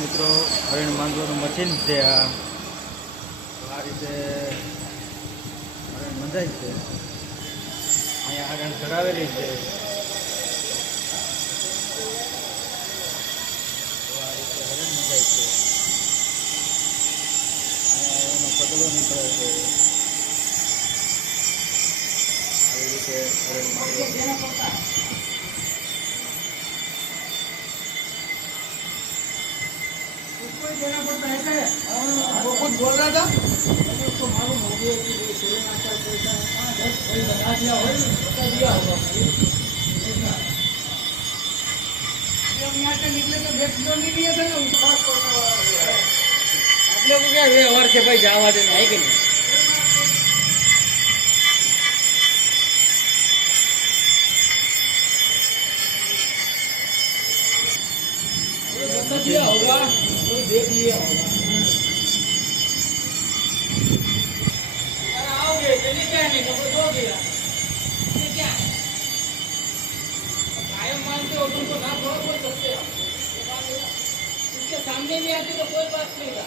મિત્રો હરિણ માંજવાનું મશીન છે આ રીતે હરિણ મંજાય છે. અહીંયા હરિણ ચડાવેલી છે. આ રીતે હરિણ મંજાય છે. અહીંયા એનો પગલો નીકળે છે. આવી રીતે હરિણ માંજવાનું. देना पड़ता है क्या? वो खुद बोल रहा था उसको मालूम हो गया कि कोई बता दिया हो बता दिया होगा हम यहाँ से निकले तो देख तो नहीं दिया था ना उसको आप लोग को क्या व्यवहार से भाई जावा देना है कि नहीं? बता दिया होगा देख लिया होगा. आओगे चलिए क्या नहीं खबर दोगे ये क्या है? कायम मानते हो तुमको ना थोड़ा बोल सकते हो. इसके सामने भी आते तो कोई बात नहीं था.